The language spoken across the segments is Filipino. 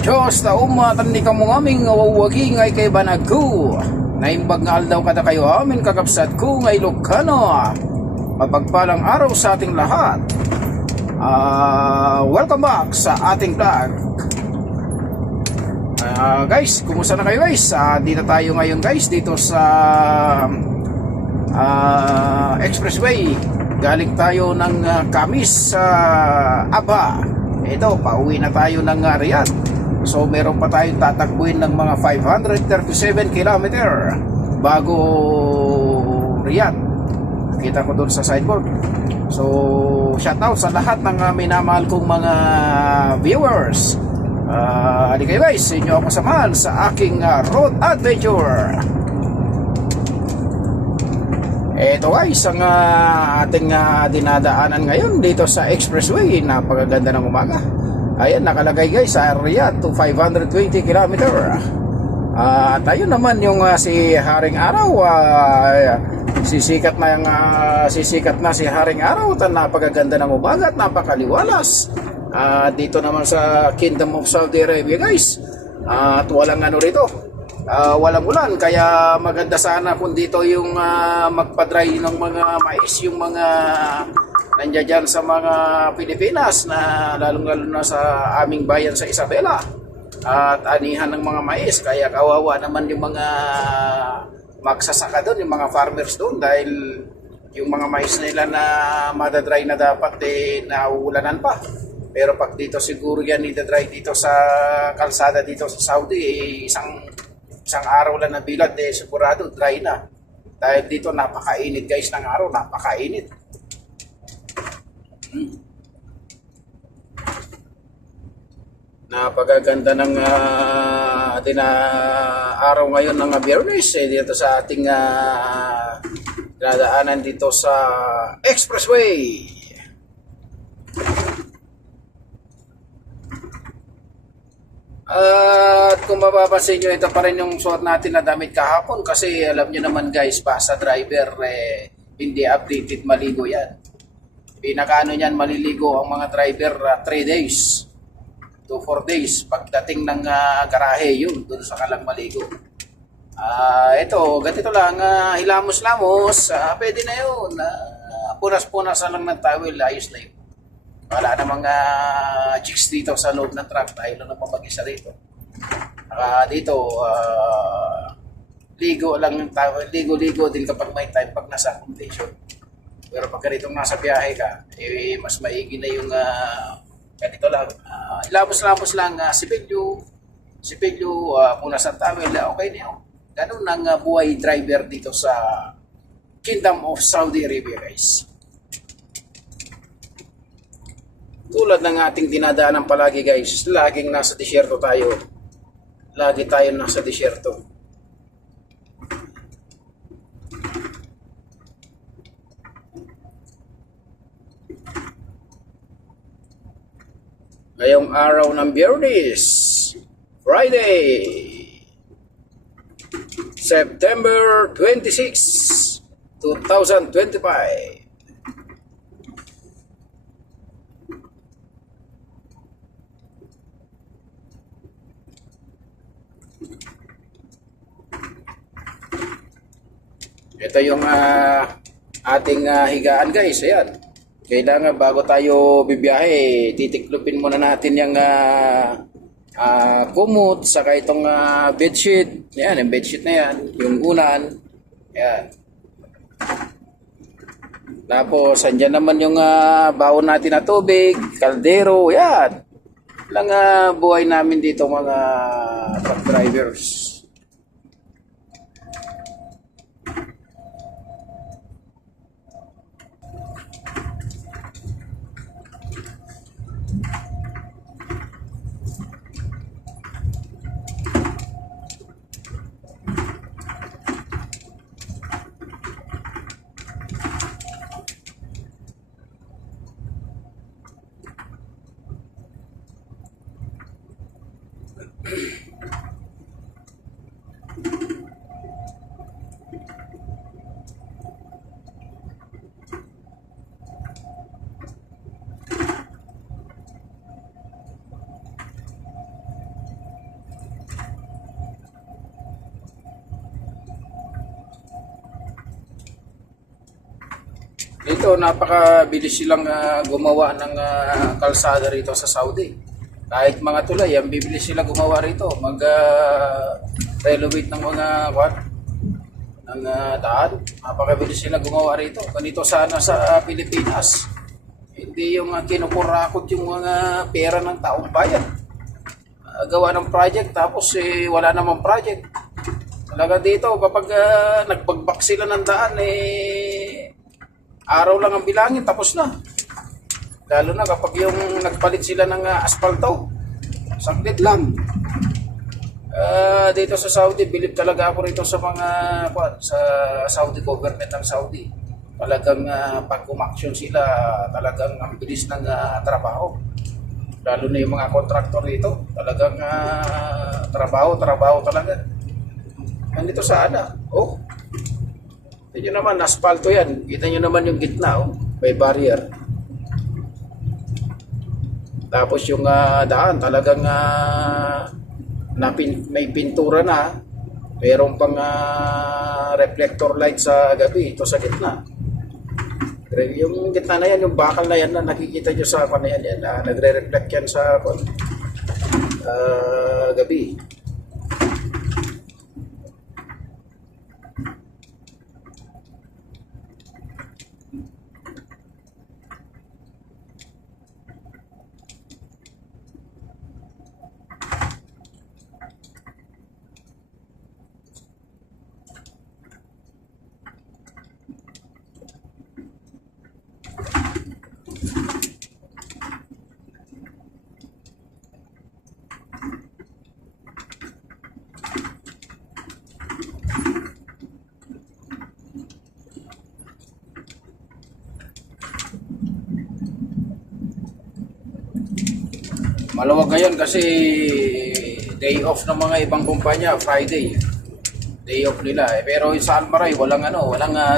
Diyos na umatan ni kamong aming wawagi ngay kay Banagu. Naimbag nga aldaw kada kayo amin kakapsat ko ngay Ilocano. Mapagpalang araw sa ating lahat. Welcome back sa ating vlog. Guys, kumusta na kayo guys? Dito tayo ngayon guys, dito sa Expressway. Galing tayo ng Kamis sa Aba. Ito, pauwi na tayo ng Riyadh. So meron pa tayong tatakbuhin ng mga 537 kilometer bago Riyadh. Kita ko doon sa sideboard. So shout out sa lahat ng minamahal kong mga viewers. Hindi kayo guys, inyo ako samahan sa aking road adventure. Ito guys, ang ating dinadaanan ngayon dito sa Expressway. Napakaganda ng umaga. Ayan, nakalagay guys sa Riyadh to 520 km. Tayo naman yung si Haring Araw. Sisikat na si Haring Araw. Napakaganda ng umaga at napakaliwalas. Dito naman sa Kingdom of Saudi Arabia guys. At walang ano rito. Walang ulan, kaya maganda sana kung dito yung magpa-dry ng mga mais, yung mga nandiyan dyan sa mga Pilipinas, na lalong-lalo na sa aming bayan sa Isabela, at anihan ng mga mais. Kaya kawawa naman yung mga magsasaka doon, yung mga farmers doon, dahil yung mga mais nila na madadry na dapat nauulanan pa. Pero pag dito siguro yan idadry dito sa kalsada dito sa Saudi, isang araw lang na bilad, sigurado dry na. Dahil dito napakainit guys ng araw, napakainit. Napakaganda ng araw ngayon ng Biyernes dito sa ating dinadaanan dito sa Expressway. At kung mapapansin nyo, ito pa rin yung suot natin na damit kahapon, kasi alam nyo naman guys, basta driver hindi updated maligo yan. Pinakaano niyan maliligo ang mga driver 3 days to 4 days. Pagdating ng garahe yun, dun sa kalang maligo. Ito, ganito lang, hilamos-lamos, pwede na yun. Punas-punas lang ng towel, ayos na yun. Wala namang chicks dito sa loob ng truck, tayo lang naman mag-isa rito. Dito, ligo lang yung towel, ligo-ligo din kapag may time pag nasa accommodation. Pero pag ganitong nasa biyahe ka, mas maigi na yung ganito lang. Ilamos-lamos lang, sipilyo, punas ang towel, okay na yun. Ganun ang buhay driver dito sa Kingdom of Saudi Arabia guys. Tulad ng ating dinadaanan palagi guys, laging nasa disyerto tayo. Lagi tayo nasa disyerto. Ngayong araw ng Biyernes, Friday, September 26, 2025. Ito yung ating higaan guys, ayan. Kailangan bago tayo bibiyahe, titiklopin muna natin yung kumot, saka itong bedsheet. Ayan, yung bedsheet na yan, yung unan. Ayan. Tapos, andyan naman yung baon natin na tubig, kaldero, ayan. Lang buhay namin dito mga truck drivers. Dito, napakabilis silang gumawa ng kalsada rito sa Saudi. Kahit mga tulay, ang bibilis sila gumawa rito. Mag-renovate ng mga ng daan. Napakabilis sila gumawa rito. Ganito sana sa Pilipinas. Hindi yung kinukurakot yung mga pera ng taong bayan. Gawa ng project tapos wala namang project. Talaga dito kapag nagbagbak sila ng daan araw lang ang bilangin tapos na. Lalo na kapag yung nagpalit sila ng asfalto. Saglit lang. Dito sa Saudi, bilib talaga ako rito sa mga sa Saudi government ng Saudi. Talagang pag umaksyon sila, talagang ang bilis ng trabaho. Lalo na yung mga kontraktor dito, talagang trabaho talaga. Nandito sa oh. Kita nyo naman, asfalto yan. Kita nyo naman yung gitna, may barrier. Tapos yung daan, talagang may pintura na. Mayroon pang reflector light sa gabi, ito sa gitna. Yung gitna na yan, yung bakal na yan na nakikita nyo sa na yan, nagre-reflect yan sa gabi. Maluwag ngayon kasi day off ng mga ibang kumpanya, Friday. Day off nila Pero sa Almaray, walang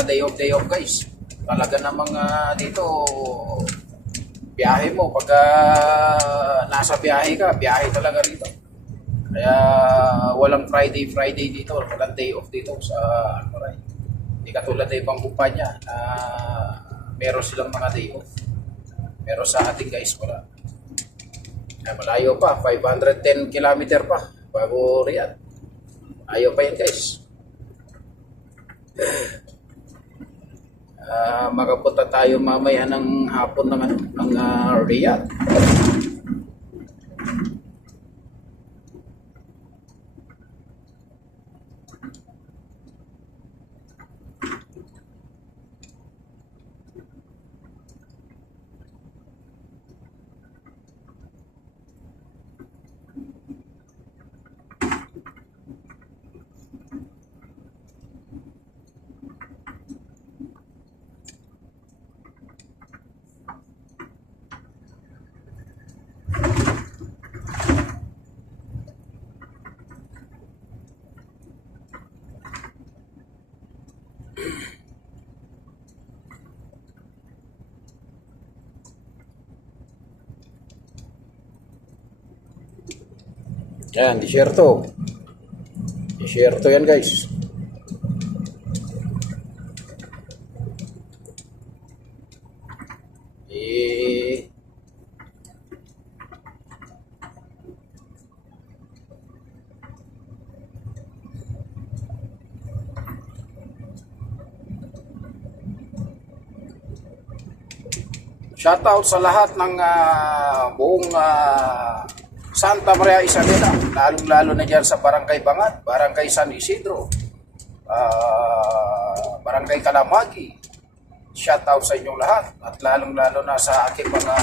day off guys. Talaga namang dito, biyahe mo. Pagka nasa biyahe ka, biyahe talaga rito. Kaya walang Friday dito, walang day off dito sa Almaray. Hindi katulad ng ibang kumpanya na meron silang mga day off. Pero sa ating guys, wala. Malayo pa, 510 kilometer pa bago Riyadh. Ayaw pa yan guys. Makapunta tayo mamaya ng hapon ng Riyadh. Yan, disyerto. Disyerto yan guys. Shoutout sa lahat ng buong Santa Maria Isabela, lalong-lalo na dyan sa Barangay Bangat, Barangay San Isidro, Barangay Kalamagi. Shoutout sa inyong lahat at lalong-lalo na sa aking mga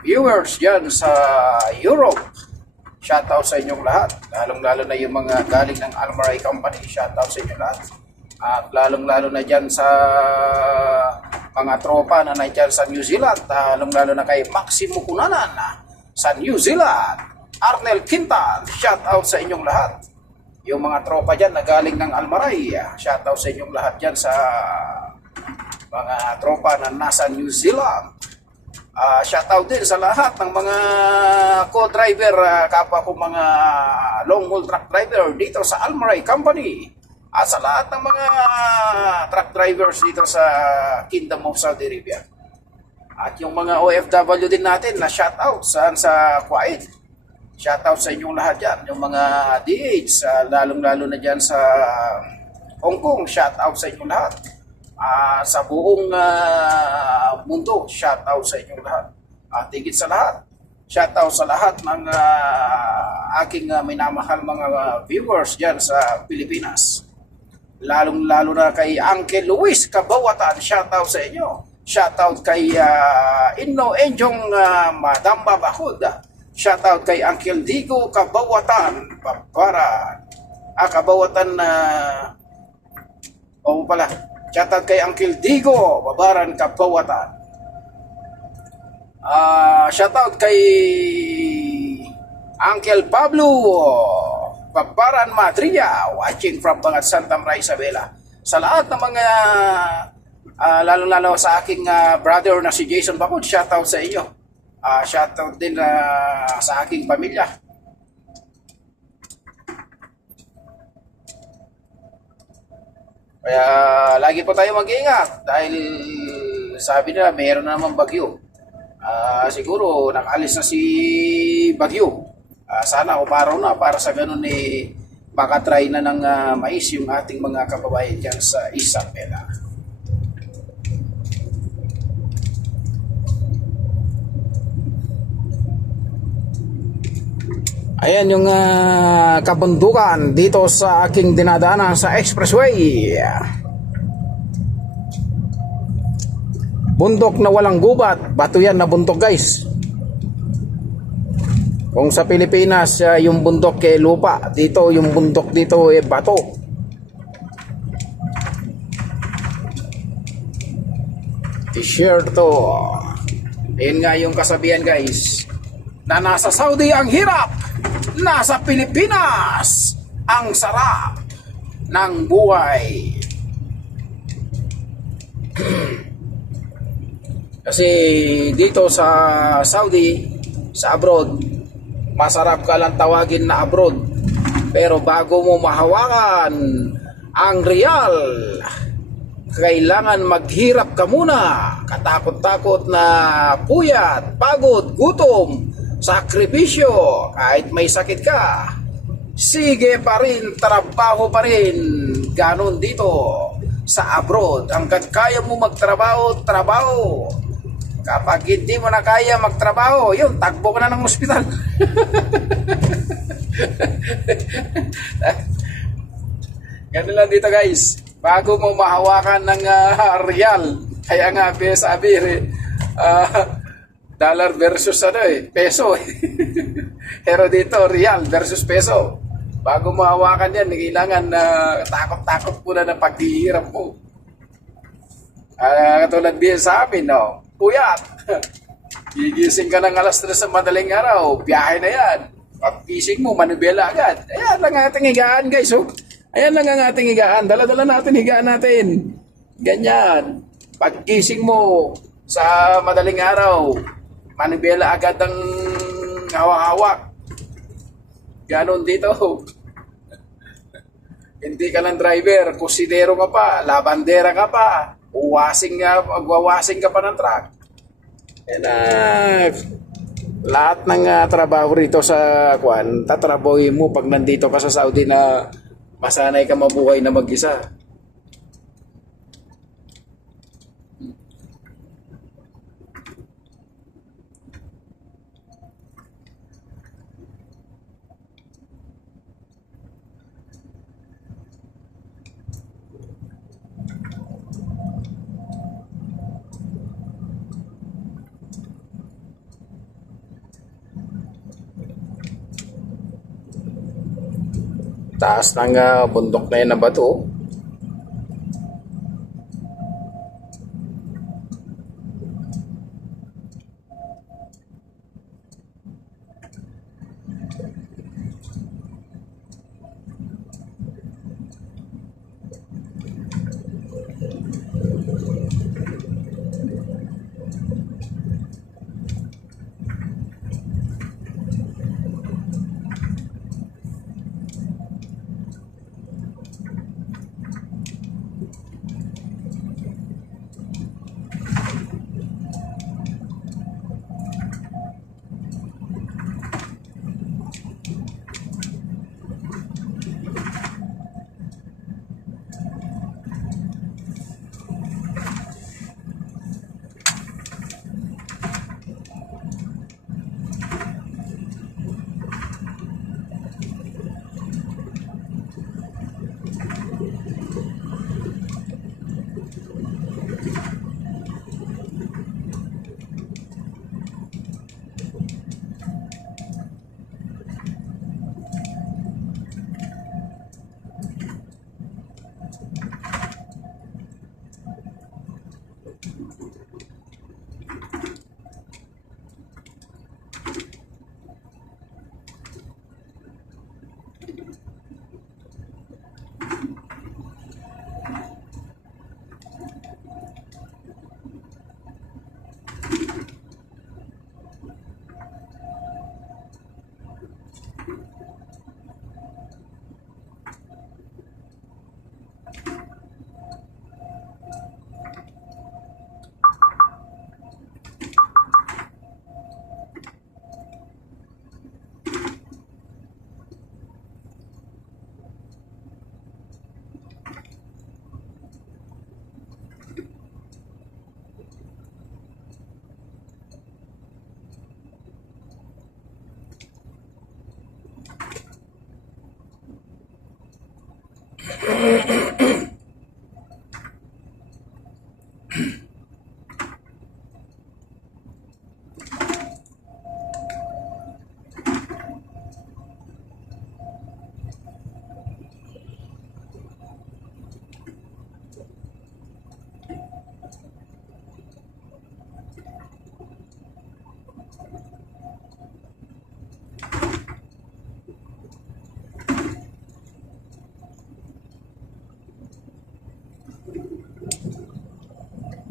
viewers dyan sa Europe. Shoutout sa inyong lahat, lalong-lalo na yung mga galing ng Almaray Company. Shoutout sa inyong lahat. At lalong-lalo na dyan sa mga tropa na nandyan sa New Zealand, lalong-lalo na kay Maximo Cunanan sa New Zealand, Arnel Quintal, shout out sa inyong lahat. Yung mga tropa dyan na galing ng Almaray, shout out sa inyong lahat dyan sa mga tropa na nasa New Zealand. Shout out din sa lahat ng mga co-driver, kapwa ko mga long haul truck driver dito sa Almaray Company. at sa lahat ng mga truck drivers dito sa Kingdom of Saudi Arabia. At yung mga OFW din natin na shoutout saan sa Kuwait. Shoutout sa inyong lahat dyan. Yung mga DH, lalong-lalo na dyan sa Hong Kong, shoutout sa inyong lahat. Sa buong mundo, shoutout sa inyong lahat. At higit sa lahat, shoutout sa lahat ng aking minamahal mga viewers dyan sa Pilipinas. Lalong-lalo na kay Uncle Luis Kabawatan, shoutout sa inyo. Shoutout kay Inno Enjong Madam Babahud. Shoutout kay Uncle Digo Kabawatan. Kabawatan pala. Shoutout kay Uncle Digo Babaran Kabawatan. Shoutout kay Uncle Pablo Babaran Madria, watching from Bangat Santa Maria Isabela. Sa lahat ng mga lalo-lalo sa aking brother na si Jason Bacod, shoutout sa inyo. Shoutout din sa aking pamilya. Kaya lagi po tayo mag-iingat dahil sabi nila mayroon na naman bagyo. Siguro nakalis na si bagyo. Sana umaraw na para sa ganun makatry na ng mais yung ating mga kababayan dyan sa Isabela. Ayan yung kabundukan dito sa aking dinadaanan sa expressway. Bundok na walang gubat. Bato yan na bundok, guys. Kung sa Pilipinas yung bundok lupa, dito yung bundok dito bato. I-share to. Ayan nga yung kasabihan, guys, na nasa Saudi ang hirap, nasa Pilipinas ang sarap ng buhay. Kasi dito sa Saudi, sa abroad, masarap ka lang tawagin na abroad. Pero bago mo mahawakan ang real, kailangan maghirap ka muna. Katakot-takot na puyat, pagod, gutom, sakripisyo. Kahit may sakit ka, sige pa rin, trabaho pa rin. Ganon dito sa abroad. Hanggat kaya mo magtrabaho, trabaho. Kapag hindi mo na kaya magtrabaho, yun, takbo ka na ng ospital. Ganun lang dito, guys. Bago mo mahawakan ng real, kaya nga sabi dollar versus peso. Pero dito, real versus peso. Bago mo hawakan yan, kailangan takot-takot muna na paghihirap mo. Katulad din sa amin, no? Puyat. Gigising ka ng alas 3 sa madaling araw, biyahe na yan. Pag gising mo, manubela agad. Ayan lang ang ating higaan, guys. Oh. Ayan lang ang ating higaan. Dala-dala natin higaan natin. Ganyan. Pag gising mo sa madaling araw, manubela agad ang hawak-hawak. Ganon dito. Hindi ka lang driver, kusidero ka pa, labandera ka pa, magwawasing ka pa ng truck. And, lahat ng trabaho rito sa tatrabahoin mo pag nandito ka sa Saudi na masanay ka mabuhay na mag-isa. Taas ng bundok na yan na bato.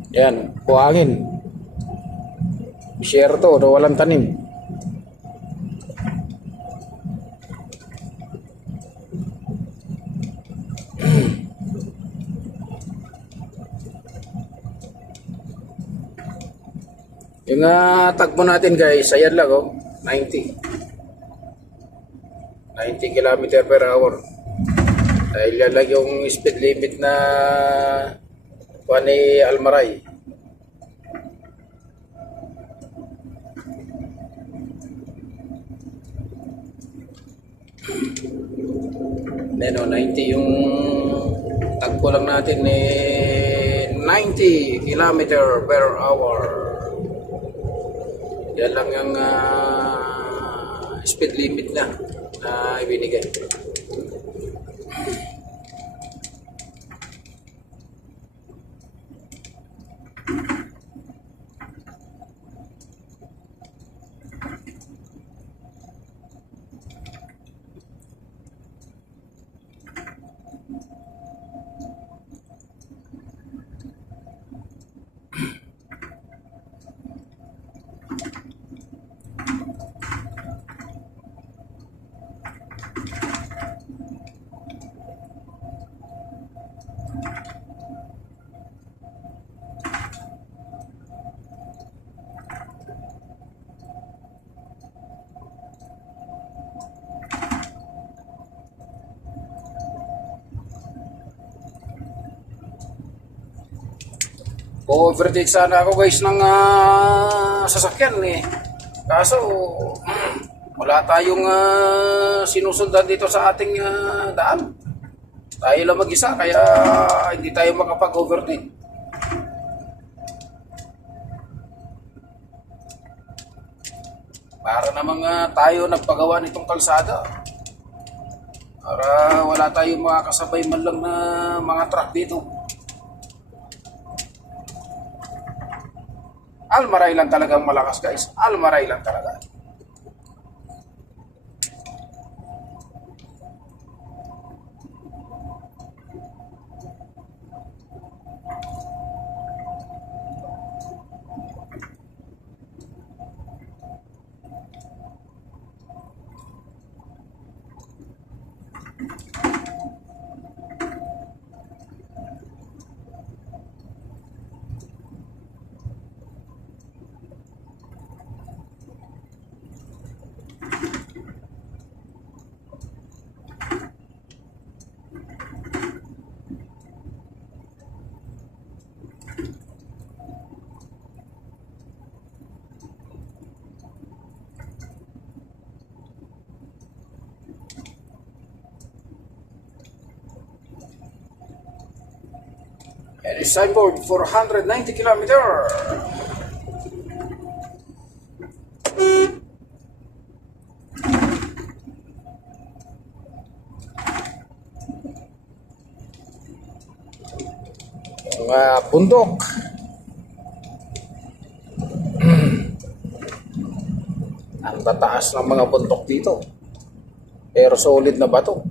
Yan, buhangin. Share to, do walang tanim. Yung takbo natin guys, ayan lang oh, 90. 90 km per hour. Dahil yan lang yung speed limit na ni Almaray. Neno, 90 yung takbo lang natin ni 90 km per hour. Yan lang yung speed limit na ibinigay. Overtake sana ako guys ng sasakyan eh. Kaso wala tayong sinusundan dito sa ating daan. Tayo lang mag-isa kaya hindi tayo makapag-overtake. Para namang tayo nagpagawa nitong kalsada. Para wala tayong makakasabay man lang na mga truck dito. Almaray lang talagang malakas guys. Almaray lang talaga. And it's signboard for 190 kilometer. Yung bundok. Ang tataas ng mga bundok dito. Pero solid na bato.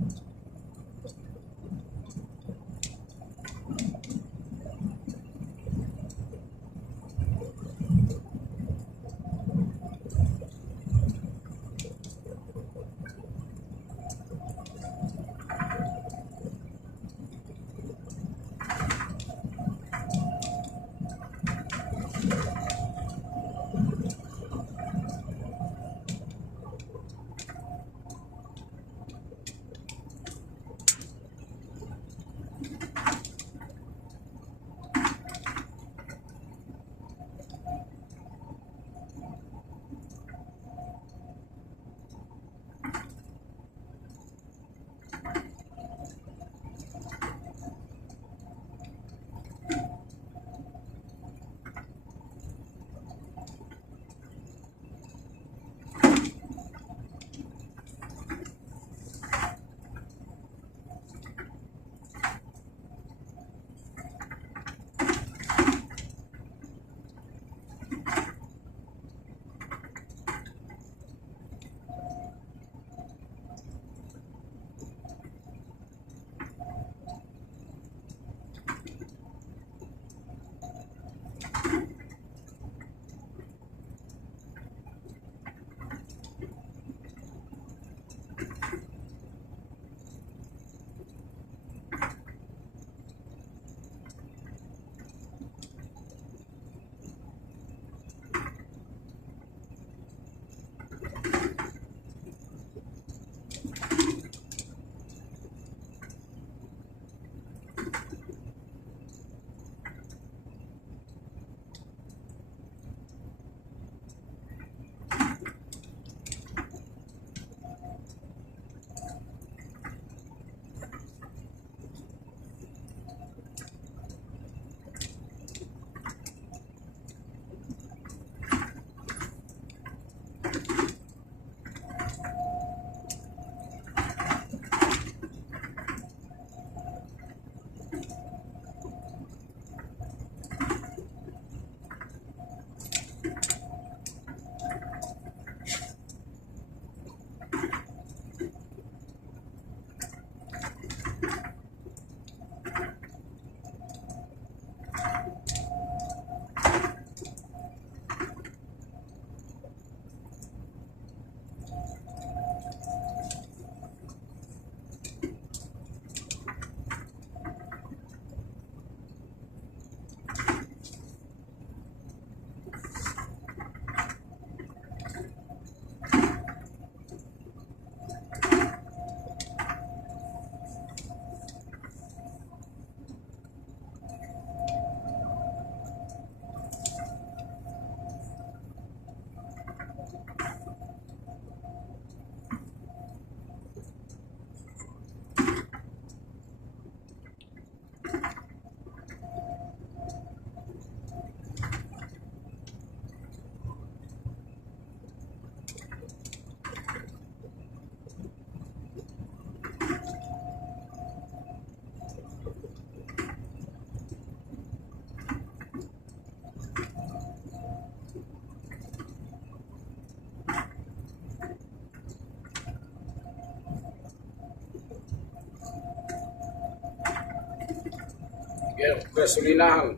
Yan, gasolinahan.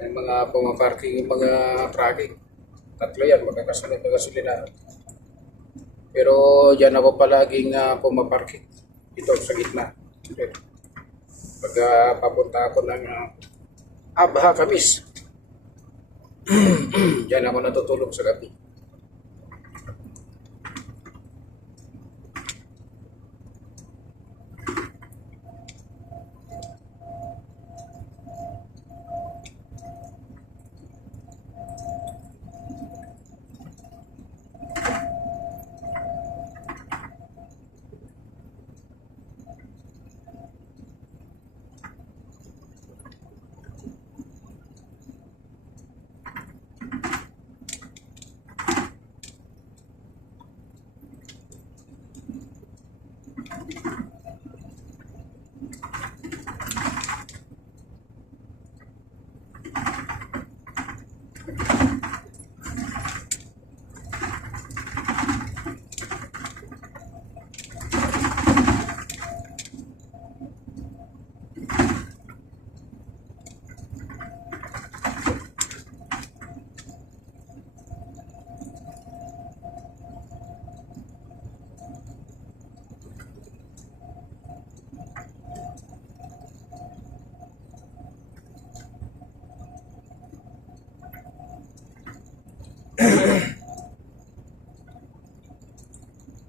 Yung mga pumaparking, yung mga tracking. Tatlo yan, magkakasunod na gasolinahan. Pero dyan ako palaging pumaparking. Ito sa gitna. Pag papunta ako ng Abha Kamis. Diyan ako natutulog sa gabi.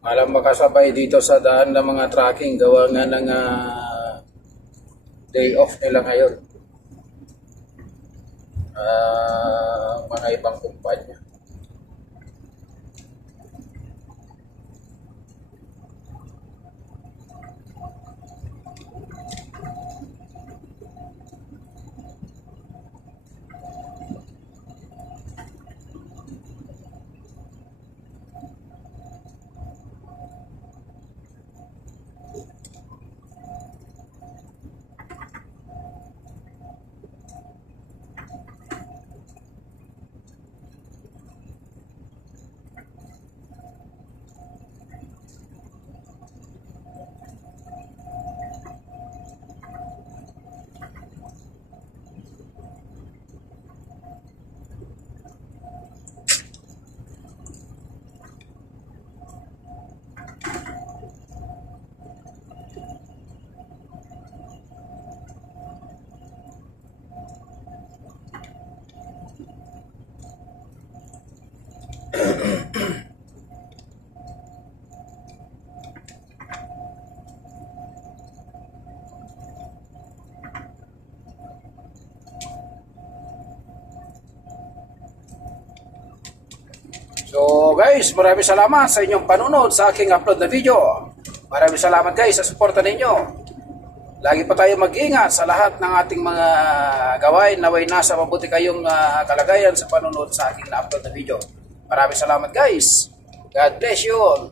Alam makasabay dito sa daan ng mga tracking gawa nga ng day off nila ngayon. Mga ibang kumpanya. So guys, maraming salamat sa inyong panunod sa aking upload na video. Maraming salamat guys sa suporta ninyo. Lagi pa tayo mag-ingat sa lahat ng ating mga gawain. Naway nasa mabuti kayong kalagayan sa panunod sa aking na-upload na video. Maraming salamat guys. God bless you all.